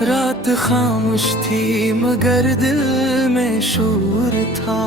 रात खामोश थी मगर दिल में शोर था,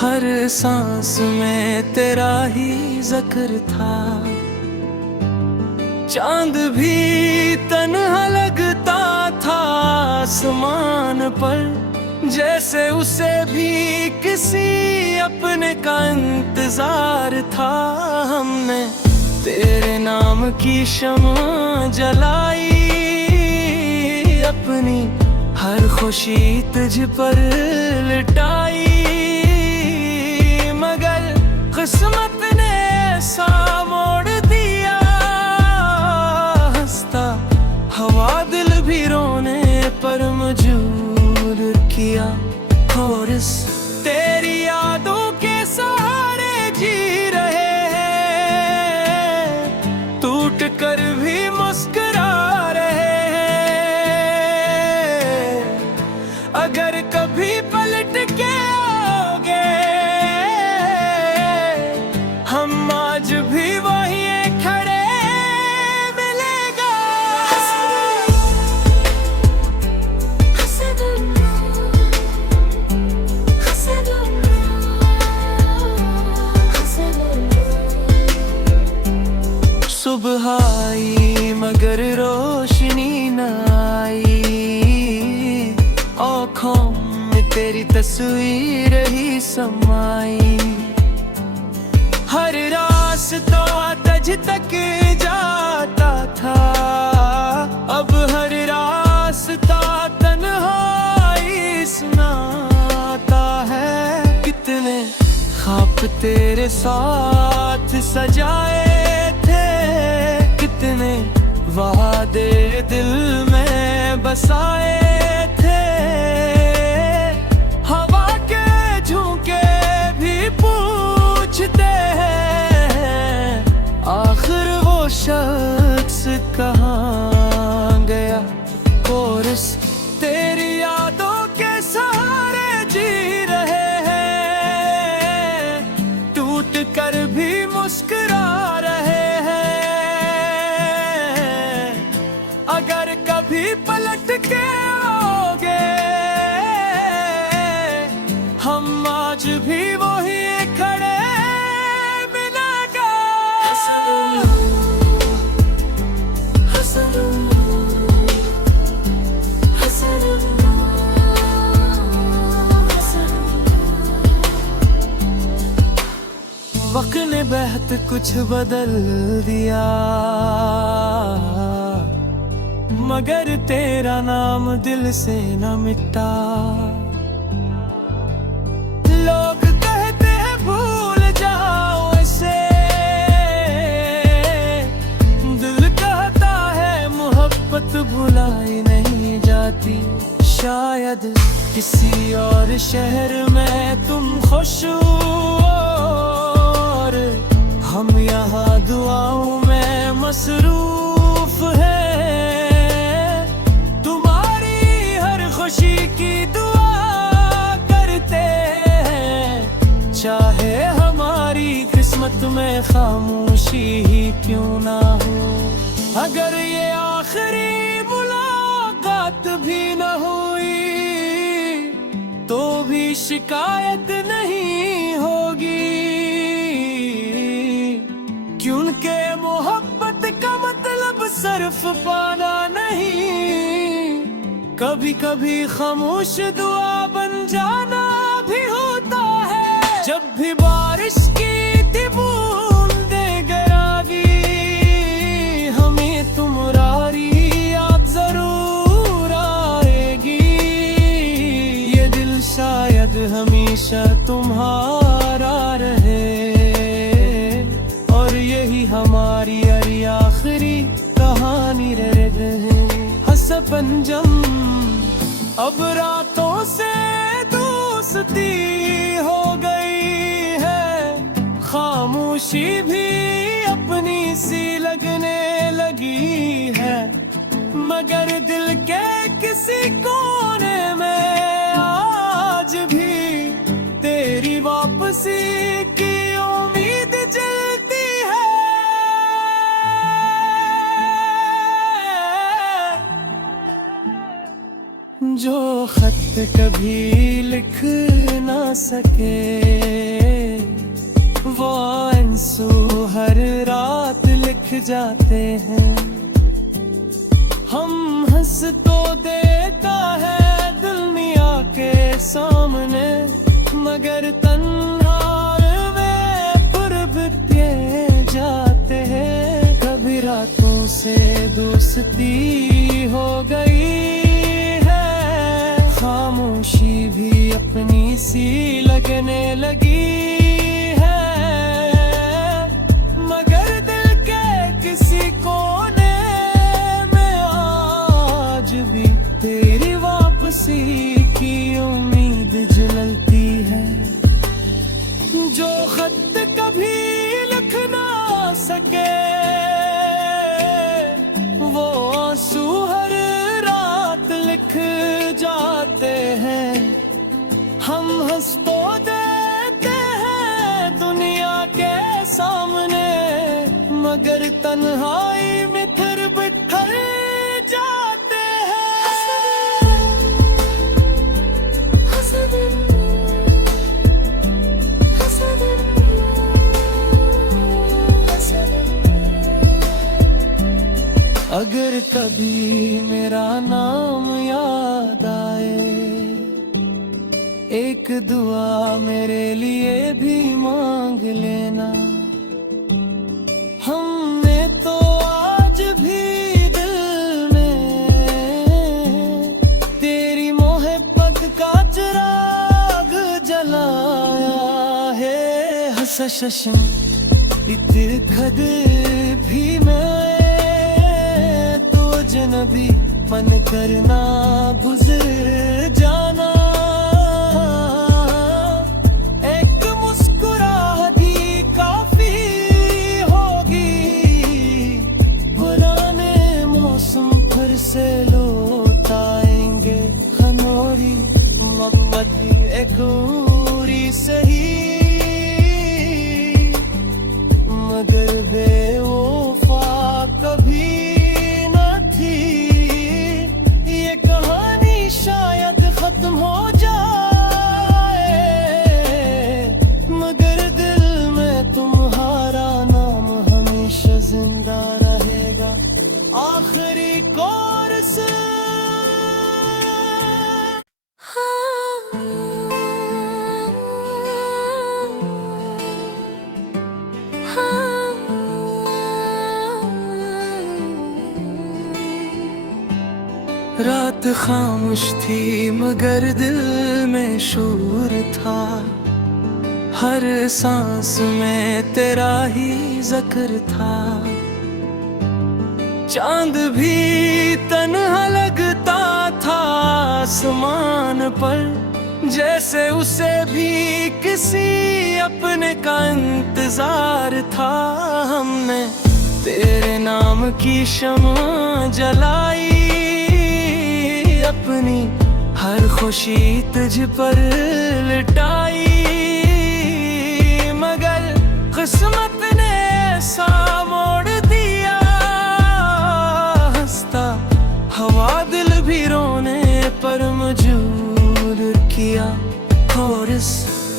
हर सांस में तेरा ही जिक्र था। चांद भी तन्हा लगता था आसमान पर, जैसे उसे भी किसी अपने का इंतजार था। हमने तेरे नाम की शम्मा जलाई, अपनी हर खुशी तुझ पर लुटाई, मगर किस्मत ने ऐसा मोड़ दिया। हंसता हवा दिल भी रोने पर मजबूर किया। और इस तेरी यादों के सहारे जी रहे हैं, टूट कर भी मुस्कुरा रहे हैं। अगर कभी पलट के आओगे, हम आज भी वहीं खड़े मिलेगा। सुबह आई मगर रोशनी न आई, आँखों में तेरी तस्वीर ही समाई। हर रास्ता तुझ तक जाता था, अब हर रास्ता तन्हाई सुनाता है। कितने ख्वाब तेरे साथ सजाए थे, कितने वादे दिल में बसाए थे। हवा के झोंके भी पूछते हैं, आखिर वो शख्स कहाँ गया। और इस तेरी यादों के सहारे जी रहे हैं, टूट कर भी मुस्कुरा रहे हैं। अगर कभी पलट के आओगे, हम आज भी वही खड़े मिलेगा। वक्त ने बहुत कुछ बदल दिया, मगर तेरा नाम दिल से न मिटा। लोग कहते हैं भूल जाओ इसे, दिल कहता है मोहब्बत भुलाई नहीं जाती। शायद किसी और शहर में तुम खुश हो, और हम यहाँ दुआओं में मसरूफ हैं। तुम्हारी हर खुशी की दुआ करते हैं, चाहे हमारी किस्मत में खामोशी ही क्यों ना हो। अगर ये आखिरी मुलाकात भी न हुई, तो भी शिकायत नहीं होगी, क्योंकि मोहब्बत का मतलब सिर्फ पाना नहीं, कभी कभी खामोश दुआ बन जाना भी होता है। जब भी बारिश की थी बूंदें गिरागी, हमें तुम्हारी याद जरूर आएगी। ये दिल शायद हमेशा तुम्हारा रहे, और यही हमारी आखिरी कहानी रहे। हंस पंजम अब रातों से दोस्ती हो गई है, खामोशी भी अपनी सी लगने लगी है। मगर दिल के किसी कोने में जो खत कभी लिख ना सके, वो आंसू हर रात लिख जाते हैं। हम हंस तो देता है दुनिया के सामने, मगर तन्हाई में पुरबिते जाते हैं। कभी रातों से दोस्ती हो गई है, खामोशी भी अपनी सी लगने लगी है। मगर दिल के किसी कोने में आज भी तेरी वापसी की उम्मीद जलती है। जो खत कभी लिख ना सके, वो आंसू हर रात लिख जाते हैं। हम हंस तो देते हैं दुनिया के सामने, मगर तन्हाई में फिर बिखर जाते हैं। अगर कभी मेरा नाम याद आए, एक दुआ मेरे लिए भी मांग लेना। हमने तो आज भी दिल में तेरी मोहब्बत का चिराग जलाया है। हसशं इतखद भी मैं जनबी मन करना गुजर जाना। एक मुस्कुराहट ही काफी होगी, पुराने मौसम फिर से लौट आएंगे। हनोरी मोहब्बत एक उरी सही, मगर बेवफा कभी खत्म हो जाए, मगर दिल में तुम्हारा नाम हमेशा जिंदा रहेगा। आखिरी कोरस रात खामोश थी मगर दिल में शोर था। हर सांस में तेरा ही जिक्र था। चांद भी तन्हा लगता था आसमान पर, जैसे उसे भी किसी अपने का इंतजार था। हमने तेरे नाम की शम्मा जलाई, अपनी हर खुशी तुझ पर लुटाई। मगर किस्मत ने ऐसा मोड़ दिया, हंसता हवा दिल भी रोने पर मजबूर किया। और इस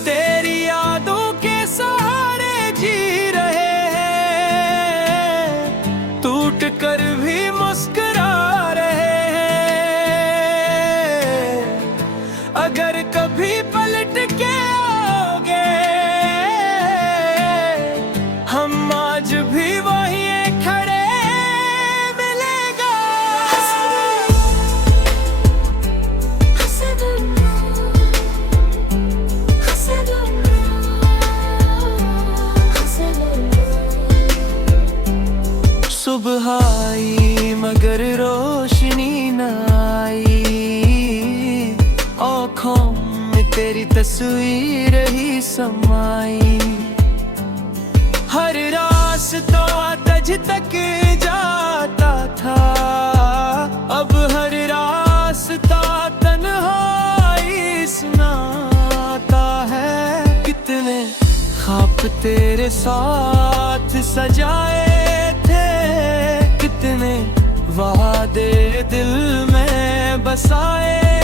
तेरी यादों के सहारे जी रहे हैं, टूट कर भी मुस्कुरा रहे। अगर कभी पलट के आओगे, हम आज भी वहीं खड़े मिलेगा। सुबह आई मगर रोशनी न आई, आँखों में तेरी तस्वीर ही समाई। हर रास्ता तुझ तक जाता था, अब हर रास्ता तन्हाई सुनाता है। कितने ख्वाब तेरे साथ सजाए थे, कितने वादे दिल में बसाए।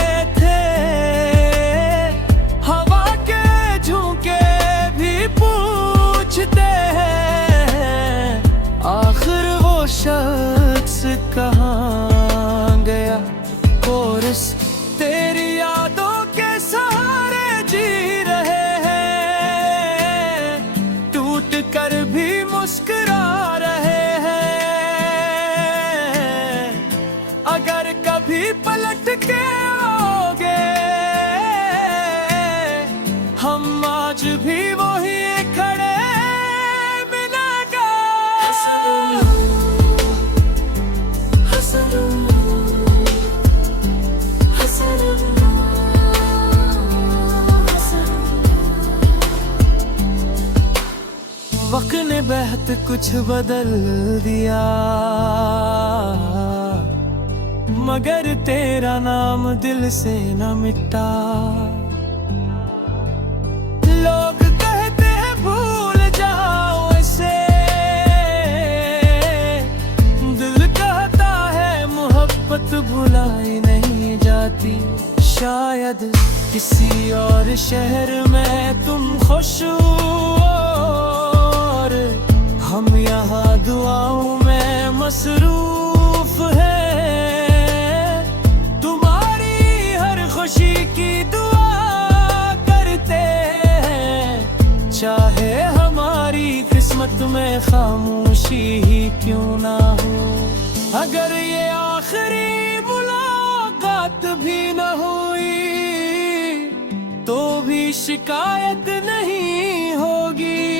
इश्क ने बहत कुछ बदल दिया, मगर तेरा नाम दिल से न मिटा। लोग कहते हैं भूल जाओ इसे, दिल कहता है मोहब्बत भुलाई नहीं जाती। शायद किसी और शहर में तुम खुश हो और हम यहाँ दुआओं में मसरूफ हैं। तुम्हारी हर खुशी की दुआ करते हैं, चाहे हमारी किस्मत में खामोशी ही क्यों ना हो। अगर ये आखिरी मुलाकात भी न हुई तो भी शिकायत नहीं होगी,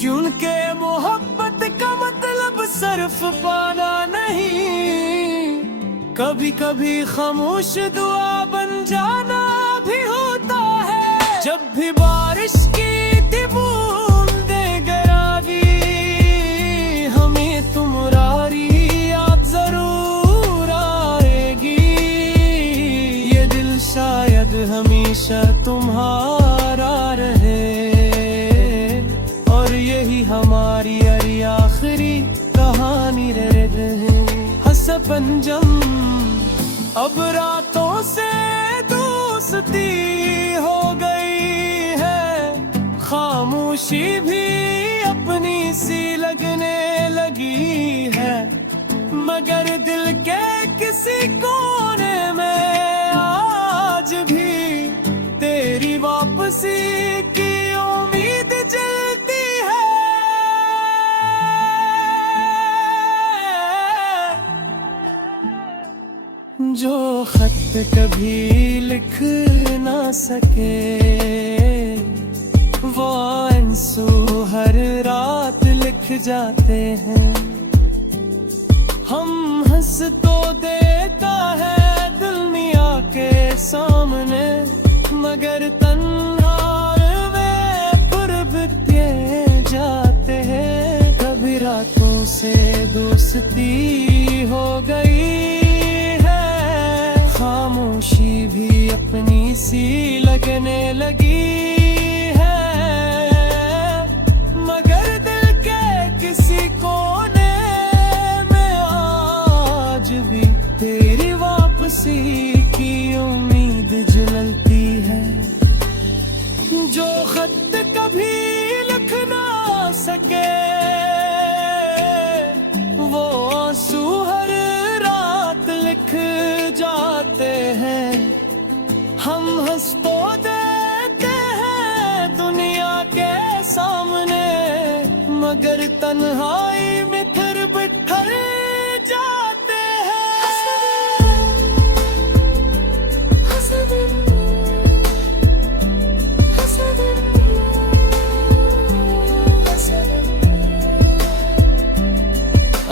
क्योंकि मोहब्बत का मतलब सिर्फ पाना नहीं, कभी कभी खामोश दुआ बन जाना भी होता है। जब भी बारिश की थी बूंदें गिरावी, हमें तुम्हारी याद जरूर आएगी। ये दिल शायद हमेशा तुम्हारा रहे, और यही हमारी आखिरी कहानी रहे। हंस पंजम अब रातों से दोस्ती हो गई है, खामोशी भी अपनी सी लगने लगी है, मगर दिल के किसी कोने में आज भी तेरी वापसी की उम्मीद जलती है। जो खत कभी लिख ना सके वो आंसू हर रात लिख जाते हैं। हम हंस तो देता है दुनिया के सामने, मगर तन्हार में पुरबते जाते हैं। कभी रातों से दोस्ती हो गई है, खामोशी भी अपनी सी लगने लगी है, मगर दिल के किसी कोने में आज भी तेरी वापसी की उम्मीद जलती है। जो खत कभी लिख ना सके वो आंसू हर रात लिख जाते हैं। हम हंस तो देते हैं दुनिया के सामने, मगर तन्हाई में फिर बिखर जाते हैं।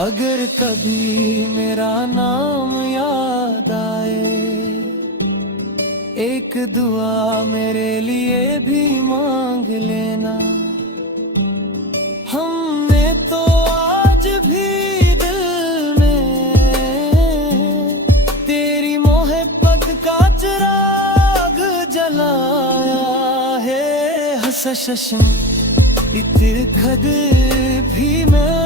अगर कभी मेरा नाम याद आए, एक दुआ मेरे लिए भी मांग लेना। हमने तो आज भी दिल में तेरी मोहब्बत का चिराग जलाया है। हसशम इतखद भी मैं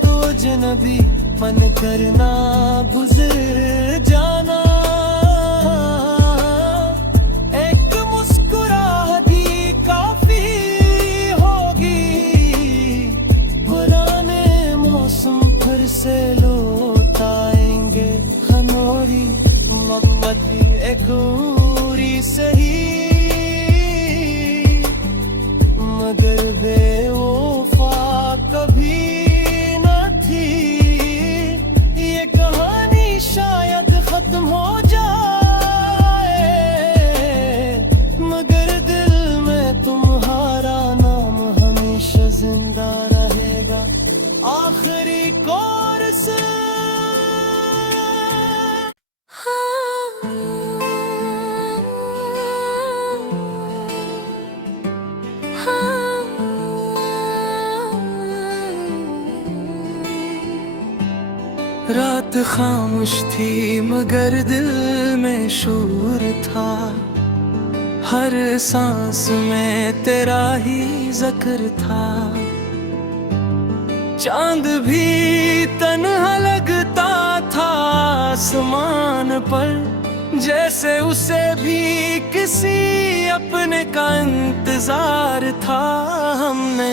तो जनबी मन करना गुजर जाना। एक मुस्कुराहट ही काफी होगी, पुराने मौसम फिर से लौट आएंगे। हनोरी मोहब्बत भी एक पूरी सही, मगर बेवफा कभी न थी। ये कहानी शायद खत्म हो जाए, मगर दिल में तुम्हारा नाम हमेशा जिंदा रहेगा। आखिरी कोरस बात खामोश थी मगर दिल में शोर था, हर सांस में तेरा ही जिक्र था। चांद भी तन्हा लगता था आसमान पर, जैसे उसे भी किसी अपने का इंतजार था। हमने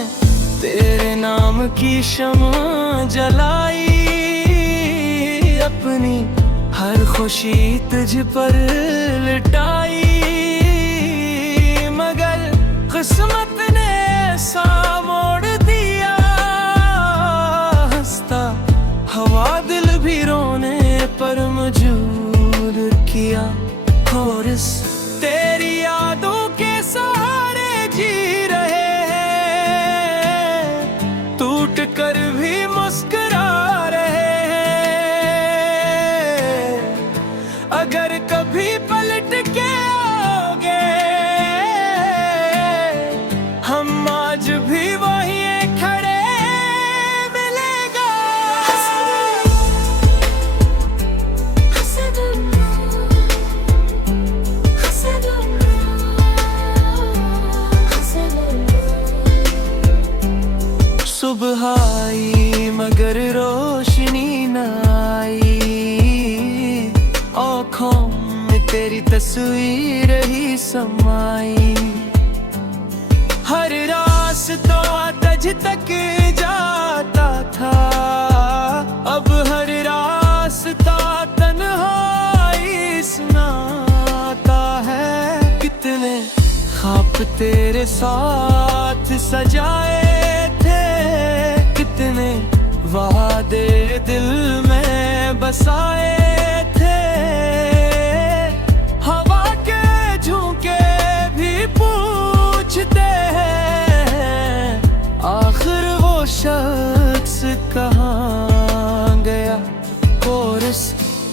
तेरे नाम की शम्मा जलाई, अपनी हर खुशी तुझ पर लुटाई, मगर किस्मत ने ऐसा मोड़ दिया, हंसता हवा दिल भी रोने पर मजबूर किया। और इस तेरी यादों के सहारे जी रहे हैं, टूट कर भी मुस्कुरा रहे हैं। अगर कभी पलट के आओगे, हम आज भी वहीं खड़े मिलेगा। सुबह आई मगर रोशनी न आई, आँखों में तेरी तस्वीर ही समाई। हर रास्ता तुझ तक जाता था, अब हर रास्ता तन्हाई सुनाता है। कितने ख्वाब तेरे साथ सजाए थे, कितने वादे दिल में बसाए थे। हवा के झोंके भी पूछते हैं, आखिर वो शख्स कहाँ गया। और इस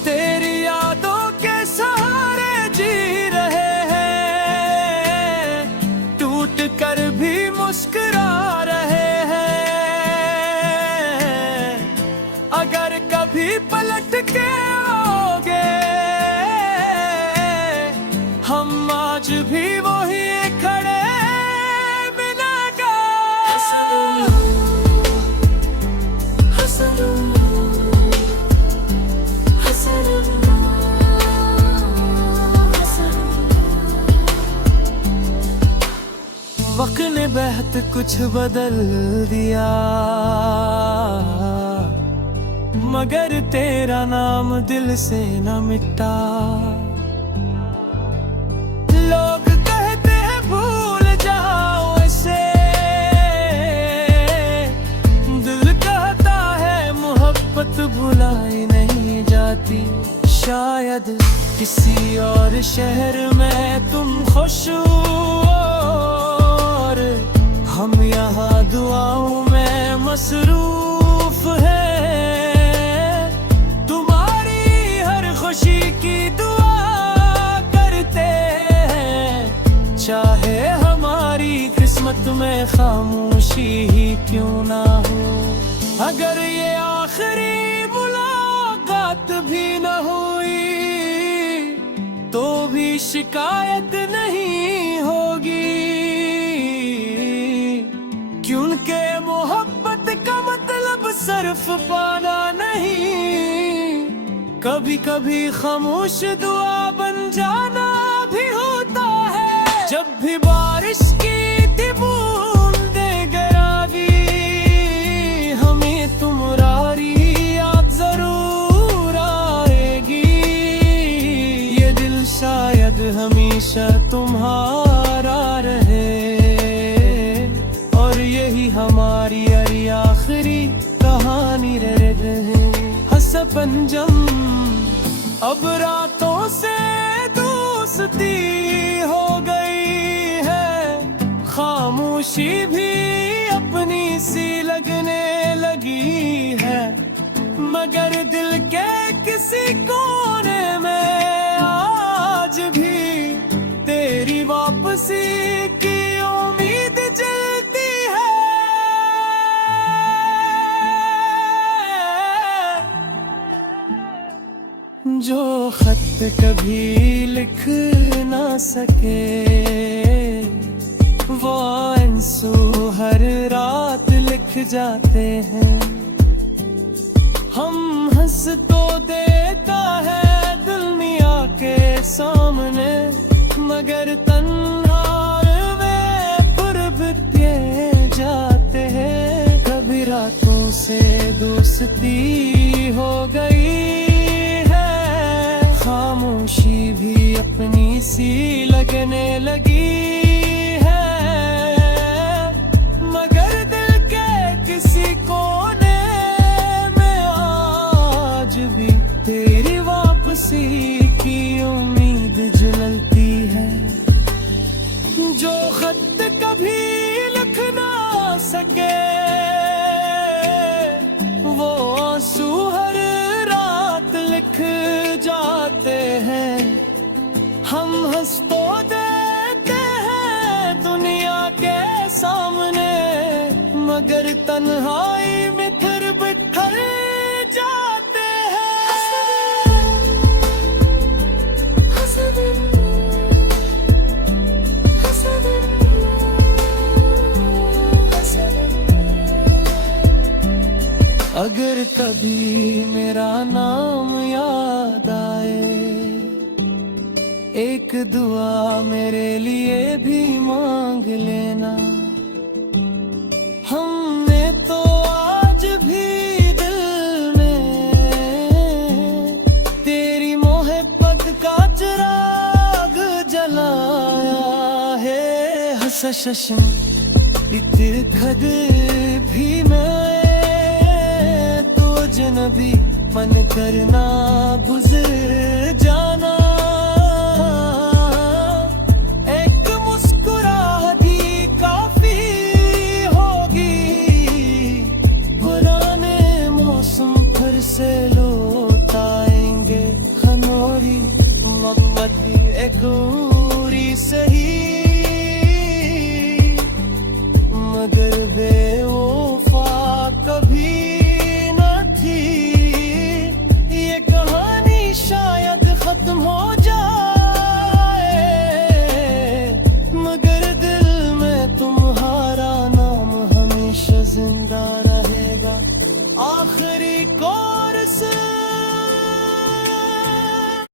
तेरी यादों के सहारे जी रहे हैं, टूट कर भी मुस्कुरा रहे हैं। अगर कभी पलट के आओगे, हम आज भी वही खड़े मिलेंगे। वक्त ने बहुत कुछ बदल दिया, मगर तेरा नाम दिल से न मिटा। लोग कहते हैं भूल जाओ इसे, दिल कहता है मोहब्बत भुलाई नहीं जाती। शायद किसी और शहर में तुम खुश हो, और हम यहाँ दुआओं में मसरूफ हैं। तुम्हारी हर खुशी की दुआ करते हैं, चाहे हमारी किस्मत में खामोशी ही क्यों ना हो। अगर ये आखिरी मुलाकात भी न हुई, तो भी शिकायत नहीं होगी, क्योंकि मोहब्बत का मतलब सिर्फ पाना नहीं, कभी कभी खामोश दुआ बन जाना भी होता है। जब भी बारिश की थी बूंदें गिरावी, हमें तुम्हारी याद जरूर आएगी। ये दिल शायद हमेशा तुम्हारा रहे, और यही हमारी आखिरी कहानी रहे। हंस पंजम अब रातों से दोस्ती हो गई है, खामोशी भी अपनी सी लगने लगी है। मगर दिल के किसी कोने में आज भी तेरी वापसी की उम्मीद जलती है। जो खत कभी लिख ना सके, वो आंसू हर रात लिख जाते हैं। हम हंस तो देता है दुनिया के सामने, मगर तन्हा वे पुरबते जाते हैं। कभी रातों से दोस्ती हो गई है, खामोशी भी अपनी सी लगने लगी है। मगर दिल के किसी कोने में आज भी तेरी वापसी की उम्मीद जलती है। जो खत कभी लिख ना सके, वो आंसू हर रात लिख जाते हैं। हम हंस तो देते हैं दुनिया के सामने, मगर तन्हाई में फिर बिखर जाते हैं। अगर कभी मेरा नाम याद आए, एक दुआ मेरे लिए भी मांग लेना। हमने तो आज भी दिल में तेरी मोहब्बत का चिराग जलाया है। हसशम इतखद भी मैं जनबी मन करना गुजर जाना। एक मुस्कुराहट ही काफी होगी, पुराने मौसम फिर से लौट आएंगे। खनोरी मोहब्बत एक उरी सही, मगर बेवफा कभी ये कहानी शायद खत्म हो